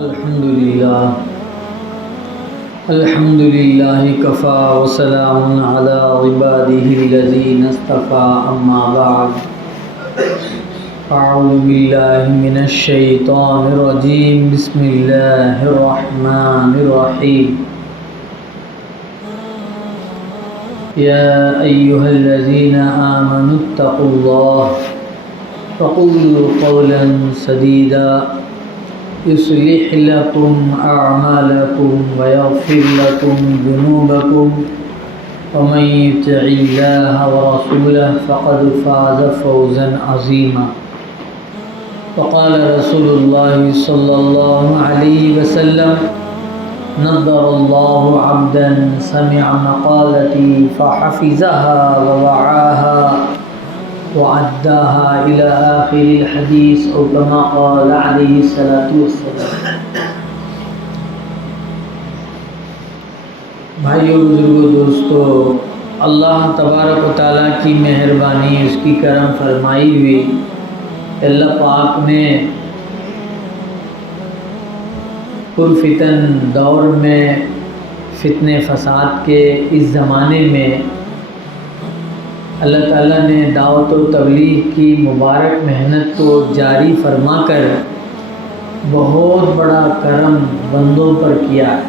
الحمدللہ کفا وسلام علی عباده الذین اصطفى اما بعد اعوذ باللہ من الشیطان الرجیم بسم اللہ الرحمن الرحیم یا ایہا الذین آمنوا اتقوا اللہ وقولوا قولا سدیدا يصلح لكم أعمالكم ويغفر لكم ذنوبكم ومن يطع الله ورسوله فقد فاز فوزا عظيما وقال رسول الله صلى الله عليه وسلم نضر الله عبدا سمع مقالتي فحفظها ووعاها وعداها إلى آخر الحديث أو كما قال عليه الصلاة والسلام۔ بھائیو، بزرگو، دوستو، اللہ تبارک و تعالیٰ کی مہربانی، اس کی کرم فرمائی ہوئی، اللہ پاک نے پرفتن دور میں، فتنے فساد کے اس زمانے میں اللہ تعالیٰ نے دعوت و تبلیغ کی مبارک محنت کو جاری فرما کر بہت بڑا کرم بندوں پر کیا ہے۔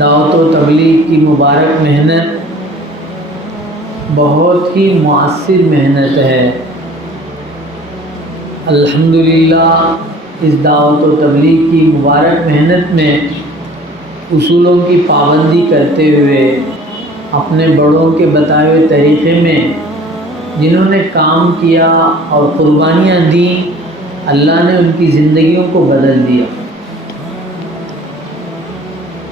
دعوت و تبلیغ کی مبارک محنت بہت ہی مؤثر محنت ہے۔ الحمدللہ اس دعوت و تبلیغ کی مبارک محنت میں اصولوں کی پابندی کرتے ہوئے اپنے بڑوں کے بتائے ہوئے طریقے میں جنہوں نے کام کیا اور قربانیاں دیں، اللہ نے ان کی زندگیوں کو بدل دیا۔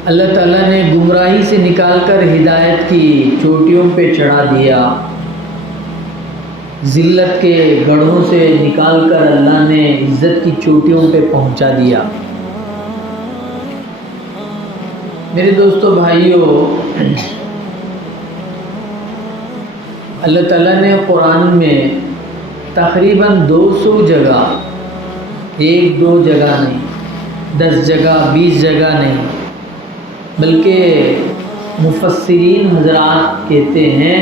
اللہ تعالیٰ نے گمراہی سے نکال کر ہدایت کی چوٹیوں پہ چڑھا دیا، ذلت کے گڑھوں سے نکال کر اللہ نے عزت کی چوٹیوں پہ پہنچا دیا۔ میرے دوستو، بھائیو، اللہ تعالیٰ نے قرآن میں تقریباً 200 جگہ، 1-2 جگہ نہیں، 10 جگہ، 20 جگہ نہیں، بلکہ مفسرین حضرات کہتے ہیں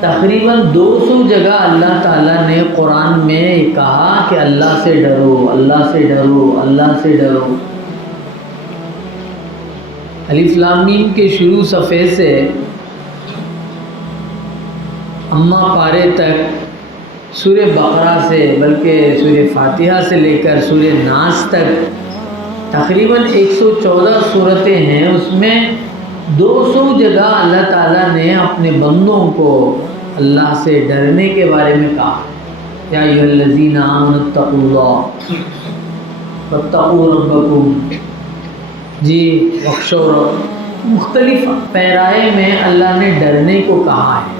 تقریباً 200 جگہ اللہ تعالیٰ نے قرآن میں کہا کہ اللہ سے ڈرو، اللہ سے ڈرو، اللہ سے ڈرو۔ الف لام میم کے شروع صفحے سے اما پارے تک، سورہ بقرہ سے بلکہ سورہ فاتحہ سے لے کر سورہ ناس تک تقریباً 114 صورتیں ہیں، اس میں 200 جگہ اللہ تعالیٰ نے اپنے بندوں کو اللہ سے ڈرنے کے بارے میں کہا۔ یا ایھا الذین آمنوا اتقوا اللہ واتقوا ربکم، جی واخشوا، مختلف پیرائے میں اللہ نے ڈرنے کو کہا ہے۔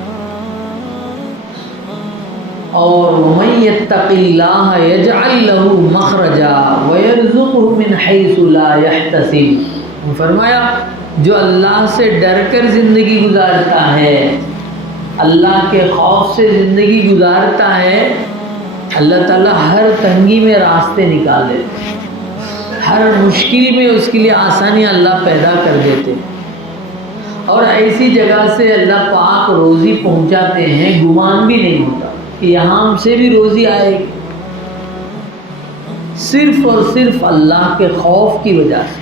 اور وَمَن يَتَّقِ اللَّهَ يَجْعَل لَّهُ مَخْرَجًا وَيَرْزُقْهُ مِنْ حَيْثُ لَا يَحْتَسِبُ۔ فرمایا جو اللہ سے ڈر کر زندگی گزارتا ہے، اللہ کے خوف سے زندگی گزارتا ہے، اللہ تعالیٰ ہر تنگی میں راستے نکال دیتے ہیں، ہر مشکل میں اس کے لیے آسانیاں اللہ پیدا کر دیتے ہیں، اور ایسی جگہ سے اللہ پاک روزی پہنچاتے ہیں، گمان بھی نہیں ہوتا کہ یہاں ہم سے بھی روزی آئے گی، صرف اور صرف اللہ کے خوف کی وجہ سے۔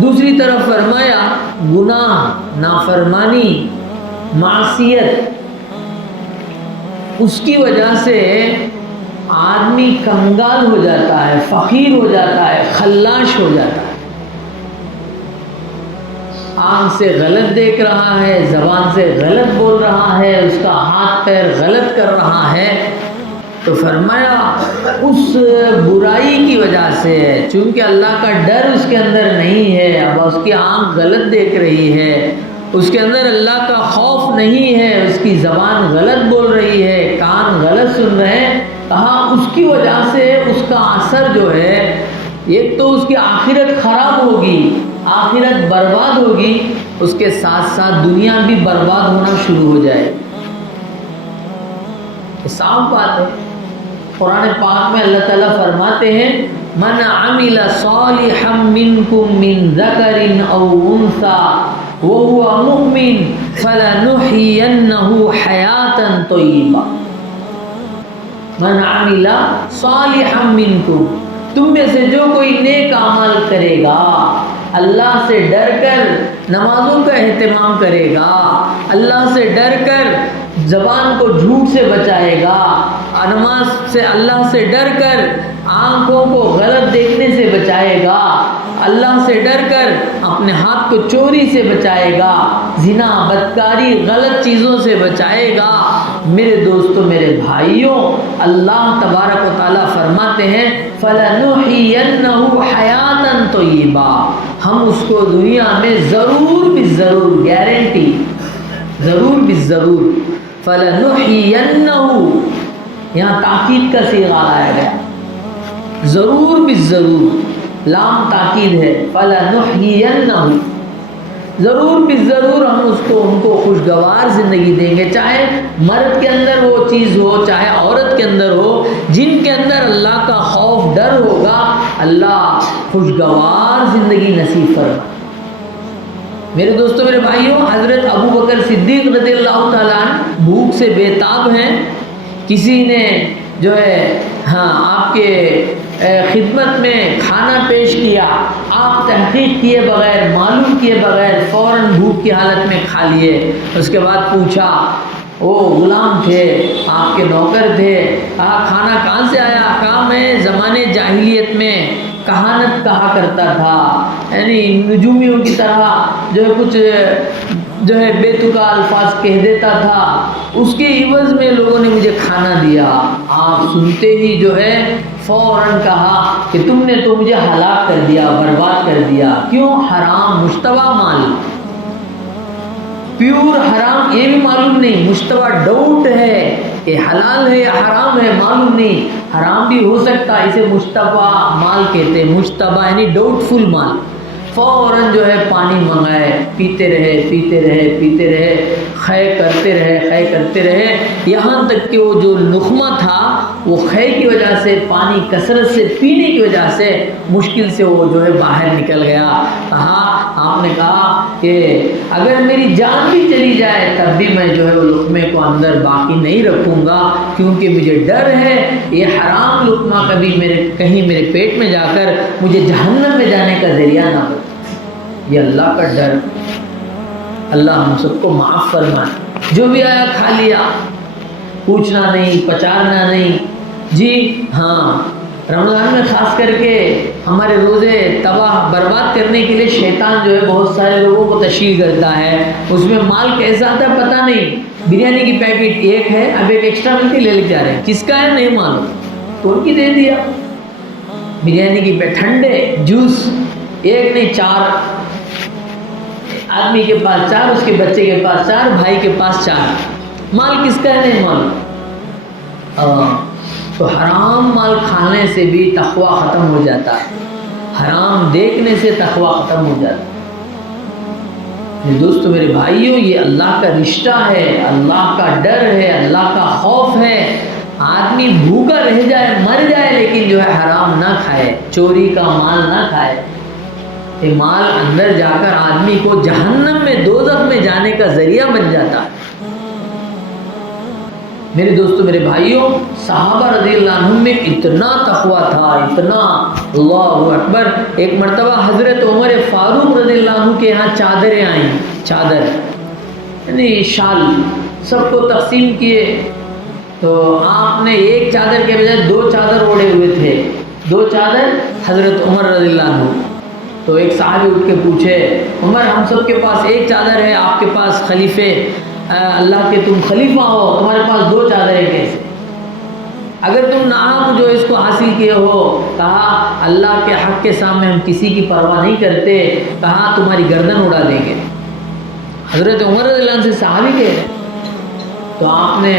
دوسری طرف فرمایا گناہ، نافرمانی، معصیت، اس کی وجہ سے آدمی کنگال ہو جاتا ہے، فقیر ہو جاتا ہے، خلاش ہو جاتا ہے، آنکھ سے غلط دیکھ رہا ہے، زبان سے غلط بول رہا ہے، اس کا ہاتھ پیر غلط کر رہا ہے۔ تو فرمایا اس برائی کی وجہ سے، چونکہ اللہ کا ڈر اس کے اندر نہیں ہے، اب اس کی آنکھ غلط دیکھ رہی ہے، اس کے اندر اللہ کا خوف نہیں ہے، اس کی زبان غلط بول رہی ہے، کان غلط سن رہے ہیں، کہا اس کی وجہ سے اس کا اثر جو ہے، ایک تو اس کی آخرت خراب ہوگی، آخرت برباد ہوگی، اس کے ساتھ ساتھ دنیا بھی برباد ہونا شروع ہو جائے۔ صاف بات ہے، قرآن پاک میں اللہ تعالیٰ فرماتے ہیں من عمل صالحا منکم من ذکر او انثى وهو مؤمن فلنحيينه حیاتا طیبہ. من عمل صالحا منکم، تم میں سے جو کوئی نیک عمل کرے گا، اللہ سے ڈر کر نمازوں کا اہتمام کرے گا، اللہ سے ڈر کر زبان کو جھوٹ سے بچائے گا، نماز سے اللہ سے ڈر کر آنکھوں کو غلط دیکھنے سے بچائے گا، اللہ سے ڈر کر اپنے ہاتھ کو چوری سے بچائے گا، زنا بدکاری غلط چیزوں سے بچائے گا. میرے دوستو، میرے بھائیوں، اللہ تبارک و تعالیٰ فرماتے ہیں فَلَنُحْيِيَنَّهُ حَيَاتًا طَيِّبَةً، ہم اس کو دنیا میں ضرور بالضرور، گارنٹی، ضرور بالضرور، فَلَنُحْيِيَنَّهُ، یہاں تاکید کا صیغہ لایا گیا، ضرور بالضرور، لام تاکید ہے، فَلَنُحْيِيَنَّهُ، ضرور بالضرور ہم اس کو ان کو خوشگوار زندگی دیں گے. چاہے مرد کے اندر وہ چیز ہو، چاہے عورت کے اندر ہو، جن کے اندر اللہ کا خوف ڈر ہوگا، اللہ خوشگوار زندگی نصیب فرمائے. میرے دوستو، میرے بھائیوں، حضرت ابو بکر صدیق رضی اللہ تعالیٰ عنہ بھوک سے بے تاب ہیں. کسی نے جو ہے آپ کے خدمت میں کھانا پیش کیا، آپ تحقیق کیے بغیر، معلوم کیے بغیر فوراً بھوک کی حالت میں کھا لیے. اس کے بعد پوچھا، وہ غلام تھے، آپ کے نوکر تھے، کھانا کہاں سے آیا؟ کہا میں زمانے جاہلیت میں کہانت کہا کرتا تھا، یعنی نجومیوں کی طرح جو ہے کچھ جو ہے بے تکا الفاظ کہہ دیتا تھا، اس کے عوض میں لوگوں نے مجھے کھانا دیا. آپ سنتے ہی جو ہے فوراً کہا کہ تم نے تو مجھے ہلاک کر دیا، برباد کر دیا. کیوں؟ حرام مشتبہ مال، پیور حرام یہ بھی معلوم نہیں، مشتبہ ڈاؤٹ ہے کہ حلال ہے یا حرام ہے، معلوم نہیں، حرام بھی ہو سکتا، اسے مشتبہ مال کہتے ہیں. مشتبہ یعنی ڈاؤٹ فل مال. فوراً جو ہے پانی منگائے، پیتے رہے پیتے رہے پیتے رہے، خے کرتے رہے خے کرتے رہے، یہاں تک کہ وہ جو لقمہ تھا وہ خے کی وجہ سے، پانی کثرت سے پینے کی وجہ سے مشکل سے وہ جو ہے باہر نکل گیا. آپ نے کہا کہ اگر میری جان بھی چلی جائے تب بھی میں جو ہے وہ لقمے کو اندر باقی نہیں رکھوں گا، کیونکہ مجھے ڈر ہے یہ حرام لقمہ کبھی کہیں میرے پیٹ میں جا کر مجھے جہنم میں جانے کا ذریعہ نہ ہو. یہ اللہ کا ڈر. اللہ ہم سب کو معاف فرمائے. جو بھی آیا کھا لیا، پوچھنا نہیں، پچارنا نہیں. جی ہاں، رمضان میں خاص کر کے ہمارے روزے تباہ برباد کرنے کے لیے شیطان جو ہے بہت سارے لوگوں کو تشہیر کرتا ہے. اس میں مال کیسا آتا ہے پتہ نہیں. بریانی کی پیکٹ ایک ہے، اب ایک ایکسٹرا ملتی لے جا رہے ہیں، کس کا ہے نہیں معلوم، تو ان کی دے دیا. بریانی کی پیکٹ، ٹھنڈے جوس ایک نہیں 4، آدمی کے پاس 4، اس کے بچے کے پاس 4، بھائی کے پاس 4. مال کس کا ہے نہیں معلوم. تو حرام مال کھانے سے بھی تقوی ختم ہو جاتا ہے، حرام دیکھنے سے تقوی ختم ہو جاتا ہے. میرے دوستو، میرے بھائیوں، یہ اللہ کا رشتہ ہے، اللہ کا ڈر ہے، اللہ کا خوف ہے. آدمی بھوکا رہ جائے، مر جائے، لیکن جو ہے حرام نہ کھائے، چوری کا مال نہ کھائے. یہ مال اندر جا کر آدمی کو جہنم میں، دوزخ میں جانے کا ذریعہ بن جاتا ہے. میرے دوستو، میرے بھائیوں، صحابہ رضی اللہ عنہم میں اتنا تقویٰ تھا، اتنا، اللہ اکبر. ایک مرتبہ حضرت عمر فاروق رضی اللہ عنہ کے یہاں چادریں آئیں، چادر یعنی شال، سب کو تقسیم کیے. تو آپ نے ایک چادر کے بجائے 2 چادر اوڑے ہوئے تھے، 2 چادر حضرت عمر رضی اللہ عنہ. تو ایک صحابی اٹھ کے پوچھے، عمر ہم سب کے پاس ایک چادر ہے، آپ کے پاس خلیفے اللہ کے تم خلیفہ ہو، تمہارے پاس 2 چادریں کیسے؟ اگر تم نام جو اس کو حاصل کیے ہو، کہا اللہ کے حق کے سامنے ہم کسی کی پرواہ نہیں کرتے، کہا تمہاری گردن اڑا دیں گے. حضرت عمر رضی اللہ عنہ سے صحابی کہہ رہے. تو آپ نے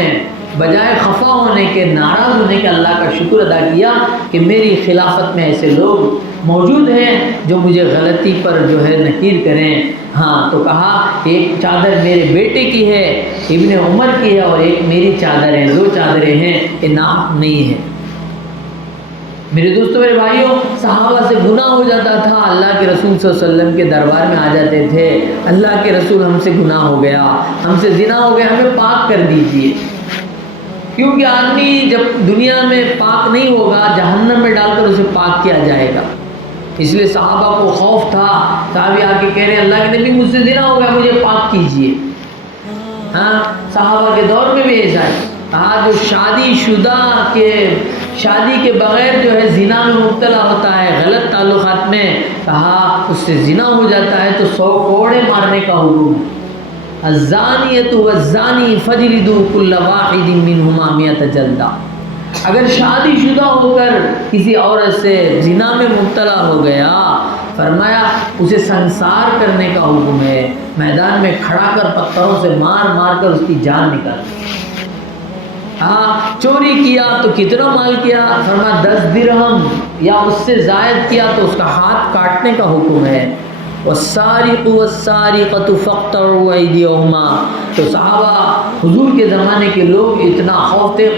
بجائے خفا ہونے کے، ناراض ہونے کے، اللہ کا شکر ادا کیا کہ میری خلافت میں ایسے لوگ موجود ہیں جو مجھے غلطی پر جو ہے نکیر کریں. ہاں، تو کہا ایک چادر میرے بیٹے کی ہے، ابن عمر کی ہے، اور ایک میری چادر ہے، 2 چادریں ہیں، یہ نام نہیں ہے. میرے دوستو میرے بھائیوں، صحابہ سے گناہ ہو جاتا تھا، اللہ کے رسول صلی اللہ علیہ وسلم کے دربار میں آ جاتے تھے، اللہ کے رسول ہم سے گناہ ہو گیا، ہم سے زنا ہو گیا، ہمیں پاک کر دیجئے۔ کیونکہ آدمی جب دنیا میں پاک نہیں ہوگا، جہنم میں ڈال کر اسے پاک کیا جائے گا۔ اس لیے صحابہ کو خوف تھا، صحابی آ کے کہہ رہے ہیں اللہ کے نبی مجھ سے زنا ہو گیا، مجھے پاک کیجئے۔ ہاں، صحابہ کے دور میں بھی ایسا ہے، کہا جو شادی کے بغیر جو ہے زنا میں مبتلا ہوتا ہے، غلط تعلقات میں، کہا اس سے زنا ہو جاتا ہے تو 100 کوڑے مارنے کا حکم ہے۔ الزانیۃ والزانی فجلدوا کل واحد منہما 100 جلدہ۔ اگر شادی شدہ ہو کر کسی عورت سے زنا میں مبتلا ہو گیا، فرمایا اسے سنسار کرنے کا حکم ہے، میدان میں کھڑا کر پتھروں سے مار مار کر اس کی جان نکال۔ ہاں، چوری کیا تو کتنا مال کیا؟ فرمایا 10 درہم یا اس سے زائد کیا تو اس کا ہاتھ کاٹنے کا حکم ہے۔ والسارق والسارقۃ فاقطعوا ایدیہما۔ تو صحابہ حضور کے زمانے کے لوگ اتنا خوف تھے،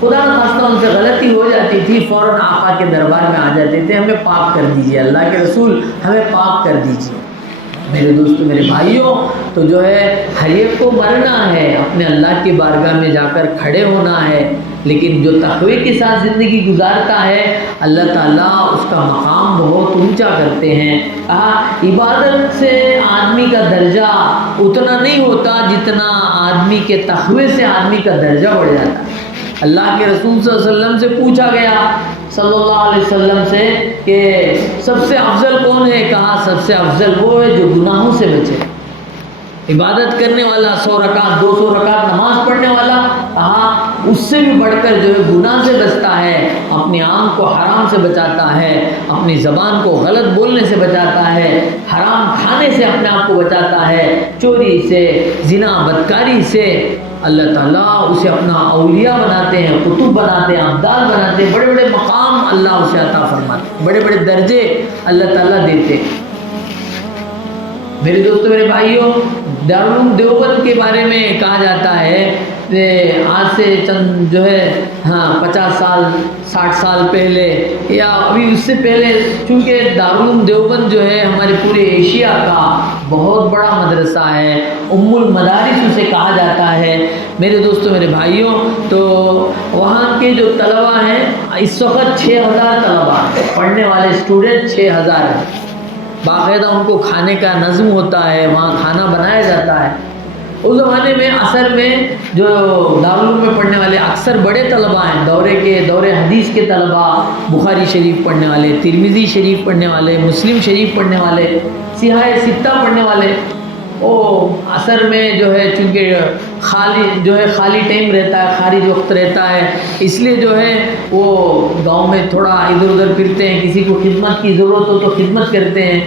خدا نہ خواستہ ان سے غلطی ہو جاتی تھی، فوراً آقا کے دربار میں آ جاتے تھے، ہمیں پاک کر دیجئے، اللہ کے رسول ہمیں پاک کر دیجئے۔ میرے دوستو میرے بھائیوں، تو جو ہے ہر ایک کو مرنا ہے، اپنے اللہ کی بارگاہ میں جا کر کھڑے ہونا ہے، لیکن جو تقوی کے ساتھ زندگی گزارتا ہے اللہ تعالیٰ اس کا مقام بہت اونچا کرتے ہیں۔ کہا عبادت سے آدمی کا درجہ اتنا نہیں ہوتا جتنا آدمی کے تقوی سے آدمی کا درجہ بڑھ جاتا ہے۔ اللہ کے رسول صلی اللہ علیہ وسلم سے پوچھا گیا صلی اللہ علیہ وسلم سے کہ سب سے افضل کون ہے؟ کہا سب سے افضل وہ ہے جو گناہوں سے بچے، عبادت کرنے والا، 100 رکعت 200 رکعت نماز پڑھنے والا، کہا اس سے بھی بڑھ کر جو ہے گناہ سے بچتا ہے، اپنی آنکھ کو حرام سے بچاتا ہے، اپنی زبان کو غلط بولنے سے بچاتا ہے، حرام کھانے سے اپنے آپ کو بچاتا ہے، چوری سے، زنا بدکاری سے۔ اللہ تعالیٰ اسے اپنا اولیاء بناتے ہیں، قطب بناتے ہیں، ابدال بناتے ہیں، بڑے بڑے مقام اللہ اسے عطا فرماتے ہیں، بڑے بڑے درجے اللہ تعالیٰ دیتے ہیں۔ میرے دوستو میرے بھائیوں، دارالعلوم دیوبند کے بارے میں کہا جاتا ہے کہ آج سے چند جو ہے 50 سال 60 سال پہلے یا ابھی اس سے پہلے، چونکہ دارالعلوم دیوبند جو ہے ہمارے پورے ایشیا کا بہت بڑا مدرسہ ہے، ام المدارس اسے کہا جاتا ہے۔ میرے دوستو میرے بھائیوں، تو وہاں کے جو طلباء ہیں اس وقت 6000 طلباء ہیں، پڑھنے والے اسٹوڈنٹ 6000 ہیں، باقاعدہ ان کو کھانے کا نظم ہوتا ہے، وہاں کھانا بنایا جاتا ہے۔ اس زمانے میں اثر میں جو دارالعلوم میں پڑھنے والے اکثر بڑے طلباء ہیں، دورے حدیث کے طلباء، بخاری شریف پڑھنے والے، ترمذی شریف پڑھنے والے، مسلم شریف پڑھنے والے، صحاح ستہ پڑھنے والے، وہ اثر میں جو ہے چونکہ خالی ٹائم رہتا ہے، خارج وقت رہتا ہے، اس لیے جو ہے وہ گاؤں میں تھوڑا ادھر ادھر پھرتے ہیں، کسی کو خدمت کی ضرورت ہو تو خدمت کرتے ہیں۔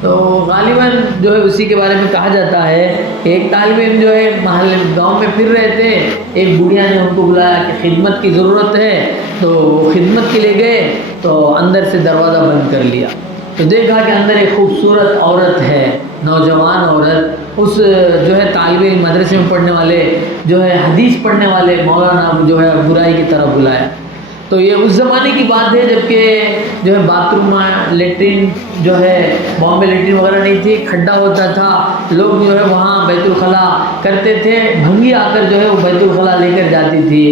تو غالباً جو ہے اسی کے بارے میں کہا جاتا ہے کہ ایک طالب علم جو ہے محلے گاؤں میں پھر رہے تھے، ایک بڑھیا نے ان کو بلایا کہ خدمت کی ضرورت ہے، تو وہ خدمت کے لیے گئے تو اندر سے دروازہ بند کر لیا، تو دیکھا کہ اندر ایک خوبصورت عورت ہے، نوجوان عورت، اس جو ہے طالب علم مدرسے میں پڑھنے والے جو ہے حدیث پڑھنے والے مولانا جو ہے برائی کی طرف بلایا۔ تو یہ اس زمانے کی بات ہے جب کہ جو ہے باتھ روم لیٹرین جو ہے بامبے لیٹرین وغیرہ نہیں تھی، کھڈا ہوتا تھا، لوگ جو ہے وہاں بیت الخلا کرتے تھے، بھنگی آ کر جو ہے وہ بیت الخلا لے کر جاتی تھی۔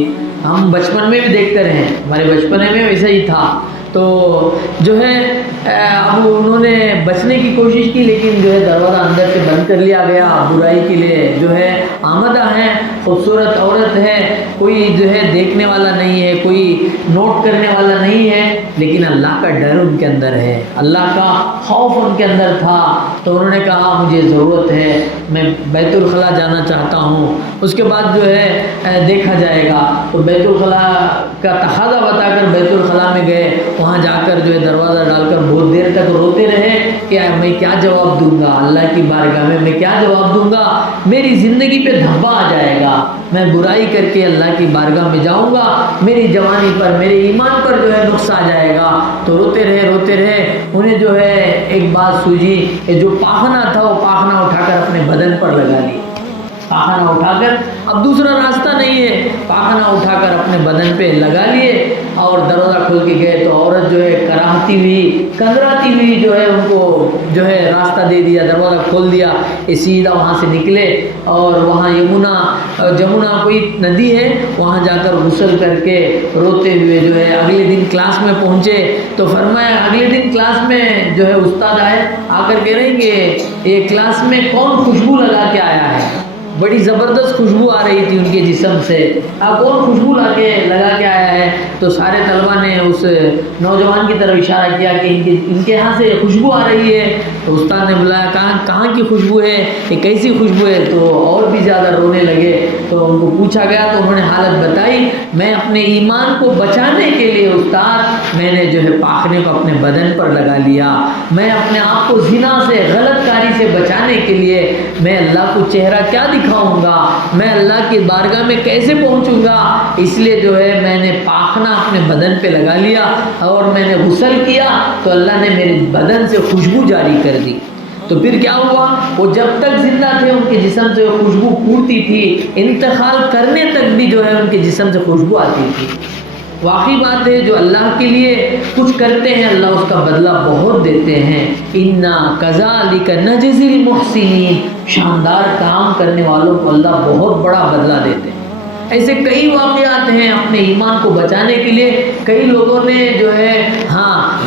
ہم بچپن میں بھی دیکھتے رہے، ہمارے بچپنے میں ویسا ہی تھا۔ تو جو ہے اب انہوں نے بچنے کی کوشش کی، لیکن جو ہے دروازہ اندر سے بند کر لیا گیا، برائی کے لیے جو ہے آمدہ ہے، خوبصورت عورت ہے، کوئی جو ہے دیکھنے والا نہیں ہے، کوئی نوٹ کرنے والا نہیں ہے، لیکن اللہ کا ڈر ان کے اندر ہے، اللہ کا خوف ان کے اندر تھا۔ تو انہوں نے کہا مجھے ضرورت ہے، میں بیت الخلا جانا چاہتا ہوں، اس کے بعد جو ہے دیکھا جائے گا۔ تو بیت الخلا کا تقاضا بتا کر بیت الخلا میں گئے، وہاں جا کر جو ہے دروازہ ڈال کر بہت دیر تک روتے رہے کہ میں کیا جواب دوں گا اللہ کی بارگاہ میں کیا جواب دوں گا، میری زندگی پہ دھبا آ جائے گا، میں برائی کر کے اللہ کی بارگاہ میں جاؤں گا، میری جوانی پر میرے ایمان پر جو ہے نقص آ جائے گا۔ تو روتے رہے، انہیں جو ہے ایک بات سوجھی کہ جو پاخنا تھا وہ پاخنا اٹھا کر اپنے بدن پر لگا لی۔ پاخانہ اٹھا کر، اب دوسرا راستہ نہیں ہے، پاخانہ اٹھا کر اپنے بدن پہ لگا لیے اور دروازہ کھول کے گئے تو عورت جو ہے کراہتی ہوئی کندراتی ہوئی جو ہے ان کو جو ہے راستہ دے دیا، دروازہ کھول دیا، یہ سیدھا وہاں سے نکلے اور وہاں جمنا کوئی ندی ہے، وہاں جا کر غسل کر کے روتے ہوئے جو ہے اگلے دن کلاس میں پہنچے تو فرمایا اگلے دن کلاس میں جو ہے استاد آئے، آ کر کہہ رہے ہیں کہ یہ کلاس میں کون خوشبو لگا کے آیا ہے، بڑی زبردست خوشبو آ رہی تھی ان کے جسم سے، کون خوشبو لگا کے آیا ہے؟ تو سارے طلبہ نے اس نوجوان کی طرف اشارہ کیا کہ ان کے یہاں سے خوشبو آ رہی ہے، تو استاد نے بلایا کہاں کی خوشبو ہے، یہ کیسی خوشبو ہے؟ تو اور بھی زیادہ رونے لگے، تو ان کو پوچھا گیا تو انہوں نے حالت بتائی، میں اپنے ایمان کو بچانے کے لیے استاد میں نے جو ہے پاخنے کو اپنے بدن پر لگا لیا، میں اپنے آپ کو زنا سے غلط کاری سے بچانے کے لیے میں اللہ کو چہرہ کیا دکھاؤں گا، میں اللہ کی بارگاہ میں کیسے پہنچوں گا، اس لیے جو ہے میں نے پاخنا اپنے بدن پہ لگا لیا اور میں نے غسل کیا تو اللہ نے میرے بدن سے خوشبو جاری کر دی۔ تو پھر کیا ہوا، وہ جب تک زندہ تھے ان کے جسم سے خوشبو پھوٹتی تھی، انتقال کرنے تک بھی جو ہے ان کے جسم سے خوشبو آتی تھی۔ واقعی بات ہے، جو اللہ کے لیے کچھ کرتے ہیں اللہ اس کا بدلہ بہت دیتے ہیں، اِنَّا كَذَلِكَ نَجْزِي الْمُحْسِنِينَ، شاندار کام کرنے والوں کو اللہ بہت بڑا بدلہ دیتے ہیں۔ ایسے کئی واقعات ہیں اپنے ایمان کو بچانے کے لیے، کئی لوگوں نے جو ہے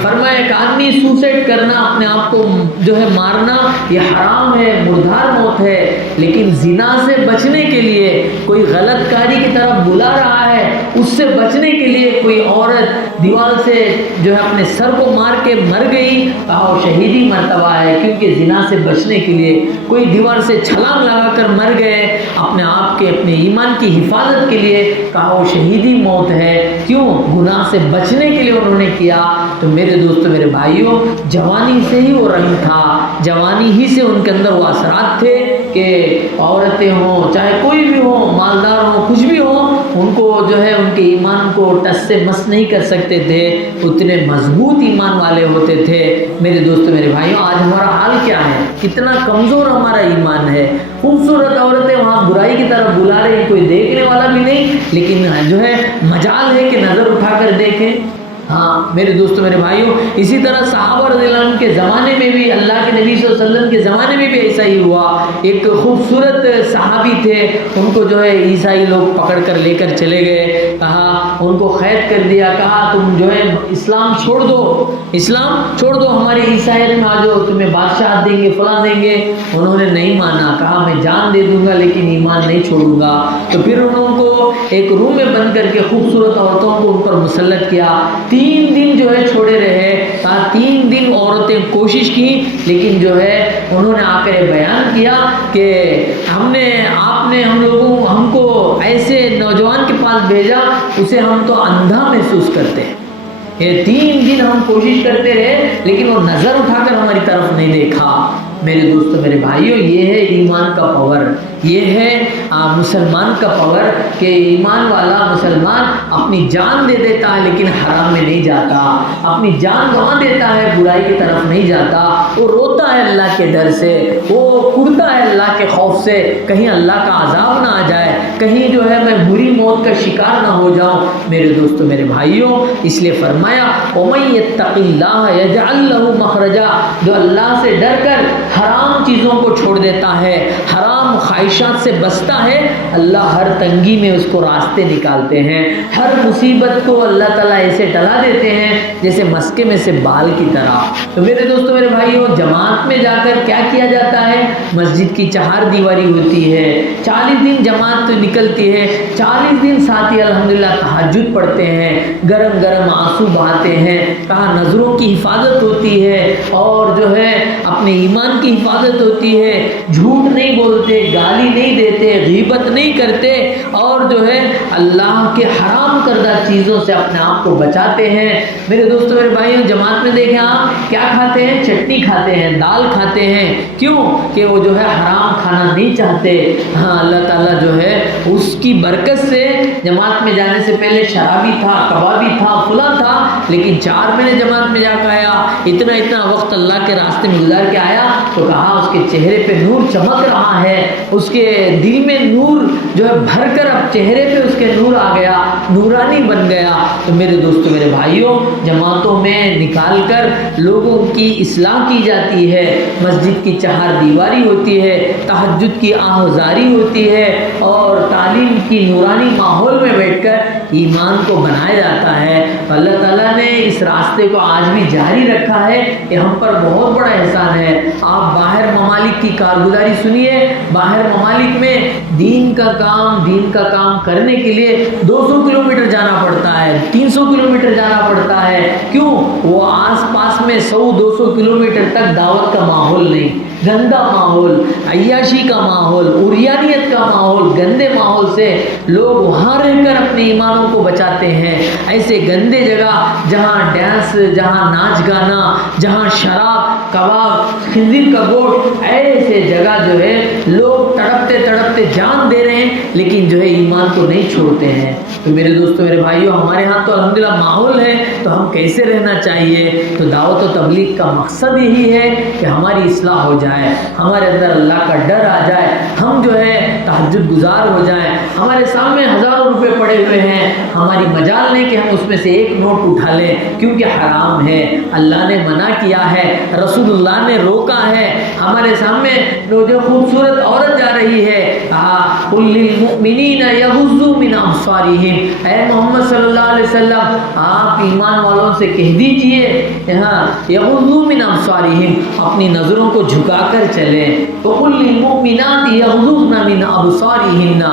فرمایا کہ آدمی سوسائڈ کرنا، اپنے آپ کو جو ہے مارنا یہ حرام ہے، مردار موت ہے، لیکن زنا سے بچنے کے لیے کوئی غلط کاری کی طرف بلا رہا ہے، اس سے بچنے کے لیے کوئی عورت دیوار سے جو ہے اپنے سر کو مار کے مر گئی، کہا وہ شہیدی مرتبہ ہے، کیونکہ زنا سے بچنے کے لیے کوئی دیوار سے چھلانگ لگا کر مر گئے اپنے آپ کے اپنے ایمان کی حفاظت کے لیے، کہا وہ شہیدی موت ہے، کیوں؟ گناہ سے بچنے کے لیے انہوں نے کیا۔ تو میرے دوستو میرے بھائیوں، جوانی سے ہی وہ رنگ تھا، جوانی ہی سے ان کے اندر وہ اثرات تھے کہ عورتیں ہوں چاہے کوئی بھی ہو، مالدار ہوں کچھ بھی ہو، ان کو جو ہے ان کے ایمان کو ٹس سے مس نہیں کر سکتے تھے، اتنے مضبوط ایمان والے ہوتے تھے۔ میرے دوستو میرے بھائیوں، آج ہمارا حال کیا ہے؟ کتنا کمزور ہمارا ایمان ہے۔ خوبصورت عورتیں وہاں برائی کی طرف بلا رہی ہیں، کوئی دیکھنے والا بھی نہیں، لیکن جو ہے مجال ہے کہ نظر اٹھا کر دیکھیں۔ میرے دوستو میرے بھائیوں، اسی طرح صحابہ رضی اللہ عنہ کے زمانے میں بھی، اللہ کے نبی صلی اللہ علیہ وسلم کے زمانے میں بھی ایسا ہی ہوا۔ ایک خوبصورت صحابی تھے، ان کو جو ہے عیسائی لوگ پکڑ کر لے کر چلے گئے، کہا ان کو قید کر دیا، کہا تم جو ہے اسلام چھوڑ دو، اسلام چھوڑ دو، ہماری عیسائیت میں آ جاؤ، تمہیں بادشاہ دیں گے فلاں دیں گے۔ انہوں نے نہیں مانا، کہا میں جان دے دوں گا لیکن ایمان نہیں چھوڑوں گا۔ تو پھر انہوں کو ایک روم میں بند کر کے خوبصورت عورتوں کو ان پر مسلط کیا، 3 دن جو ہے چھوڑے رہے، کہا 3 دن عورتیں کوشش کی، لیکن جو ہے انہوں نے آ کر بیان کیا کہ ہم کو ایسے نوجوان کے پاس بھیجا، اسے ہم تو اندھا محسوس کرتے ہیں، یہ 3 دن ہم کوشش کرتے رہے لیکن وہ نظر اٹھا کر ہماری طرف نہیں دیکھا۔ میرے دوستو میرے بھائیوں، یہ ہے ایمان کا پاور، یہ ہے مسلمان کا پاور کہ ایمان والا مسلمان اپنی جان دے دیتا ہے لیکن حرام میں نہیں جاتا، اپنی جان گنوا دیتا ہے برائی کی طرف نہیں جاتا، وہ روتا ہے اللہ کے ڈر سے، وہ کڑتا ہے اللہ کے خوف سے، کہیں اللہ کا عذاب نہ آ جائے، کہیں جو ہے میں بری موت کا شکار نہ ہو جاؤں۔ میرے دوستو میرے بھائیوں، اس لیے فرمایا وَمَن يَتَّقِ اللَّهَ يَجْعَلْ لَهُ مَخْرَجًا، جو اللہ سے ڈر کر حرام چیزوں کو چھوڑ دیتا ہے، حرام خواہشات سے بچتا ہے، اللہ ہر تنگی میں اس کو راستے نکالتے ہیں، ہر مصیبت کو اللہ تعالیٰ ایسے ٹلا دیتے ہیں جیسے مسکے میں سے بال کی طرح۔ تو میرے دوستو میرے بھائیوں، جماعت میں جا کر کیا کیا جاتا ہے؟ مسجد کی 4 دیواری ہوتی ہے، 40 دن جماعت نکلتی ہے، 40 دن ساتھی الحمدللہ تہجد پڑھتے ہیں، گرم گرم آنسو بہاتے ہیں، کہا نظروں کی حفاظت ہوتی ہے اور جو ہے اپنے ایمان کی حفاظت ہوتی ہے، جھوٹ نہیں بولتے، گالی نہیں دیتے، غیبت نہیں کرتے، اور جو ہے اللہ کے حرام کردہ چیزوں سے اپنے آپ کو بچاتے ہیں۔ میرے دوستو میرے بھائیوں، جماعت میں دیکھیں آپ کیا کھاتے ہیں؟ چٹنی کھاتے ہیں، دال کھاتے ہیں، کیوں کہ وہ جو ہے حرام کھانا نہیں چاہتے۔ اللہ تعالیٰ جو ہے اس کی برکت سے جماعت میں جانے سے پہلے شرابی تھا، کبابی تھا، فلاں تھا، لیکن 4 4 مہینے جماعت میں جا کے آیا، اتنا وقت اللہ کے راستے میں گزار کے آیا، تو کہا اس کے چہرے پہ نور چمک رہا ہے، اس کے دل میں نور جو ہے بھر کر اب چہرے پہ اس کے نور آ گیا، نورانی بن گیا۔ تو میرے دوستو، میرے بھائیوں، جماعتوں میں نکال کر لوگوں کی اصلاح کی جاتی ہے، مسجد کی چہار دیواری ہوتی ہے، تہجد کی آہوازاری ہوتی ہے، اور تعلیم کی نورانی ماحول میں بیٹھ کر ایمان کو بنایا جاتا ہے۔ اللہ تعالیٰ نے اس راستے کو آج بھی جاری رکھا ہے، یہ ہم پر بہت بڑا احسان ہے۔ آپ باہر ممالک کی کارگزاری سنیے، باہر ممالک میں دین کا کام کرنے کے لیے 200 کلومیٹر جانا پڑتا ہے، 300 کلومیٹر جانا پڑتا ہے۔ کیوں؟ وہ آس پاس میں 100-200 کلومیٹر تک دعوت کا ماحول نہیں، گندا ماحول، عیاشی کا ماحول، عریانیت کا ماحول، گندے ماحول سے لوگ وہاں رہ کر اپنے ایمانوں کو بچاتے ہیں۔ ایسے گندے جگہ جہاں ڈانس، جہاں ناچ گانا، جہاں شراب، کباب، خنزیر کا گوشت، ایسے جگہ جو ہے لوگ تڑپتے تڑپتے جان دے رہے ہیں، لیکن جو ہے ایمان کو نہیں چھوڑتے ہیں۔ تو میرے دوستو، میرے بھائیوں، ہمارے ہاں تو الحمدللہ ماحول ہے، تو ہم کیسے رہنا چاہیے؟ تو دعوت و تبلیغ کا مقصد یہی ہے کہ ہماری اصلاح ہو جائے، ہمارے اندر اللہ کا ڈر آ جائے، ہم جو ہے تہجد گزار ہو جائیں۔ ہمارے سامنے ہزاروں روپے پڑے ہوئے ہیں، ہماری مجال نہیں کہ ہم اس میں سے ایک نوٹ اٹھا لیں، کیونکہ حرام ہے، اللہ نے منع کیا ہے، رسول اللہ نے روکا ہے۔ ہمارے سامنے جو خوبصورت عورت جا رہی ہے، قُلْ لِلْمُؤْمِنِينَ يَغُضُّوا مِنْ أَبْصَارِهِمْ، اے محمد صلی اللہ علیہ وسلم، آپ ایمان والوں سے کہہ دیجئے، يَغُضُّوا مِنْ أَبْصَارِهِمْ، اپنی نظروں کو جھکا کر چلیں۔ وَقُلْ لِلْمُؤْمِنَاتِ يَغْضُضْنَ مِنْ أَبْصَارِهِنَّ،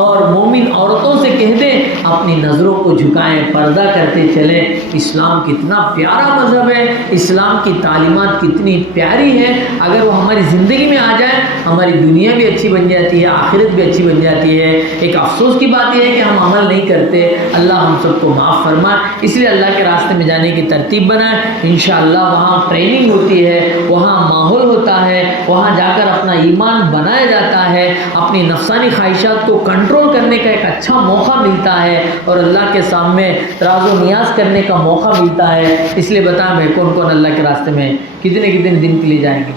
اور مومن عورتوں سے کہہ دیں اپنی نظروں کو جھکائیں، پردہ کرتے چلیں۔ اسلام کتنا پیارا مذہب ہے، اسلام کی تعلیمات کتنی پیاری ہے، اگر وہ ہماری زندگی میں آ جائے ہماری دنیا بھی اچھی بن جاتی ہے، آخرت بھی اچھی بن جاتی ہے۔ ایک افسوس کی بات یہ ہے کہ ہم عمل نہیں کرتے، اللہ ہم سب کو معاف فرمائے۔ اس لیے اللہ کے راستے میں جانے کی ترتیب بنائے، انشاءاللہ وہاں ٹریننگ ہوتی ہے، وہاں ماحول ہوتا ہے، وہاں جا کر اپنا ایمان بنایا جاتا ہے، اپنی نفسانی خواہشات کو کنٹرول کرنے کا ایک اچھا موقع ملتا ہے، اور اللہ کے سامنے راز و نیاز کرنے کا موقع ملتا ہے۔ اس لیے بتائیں میں کون کون اللہ کے راستے میں کتنے دن کے لیے جائیں گے؟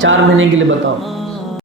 4 مہینے کے لیے بتاؤ۔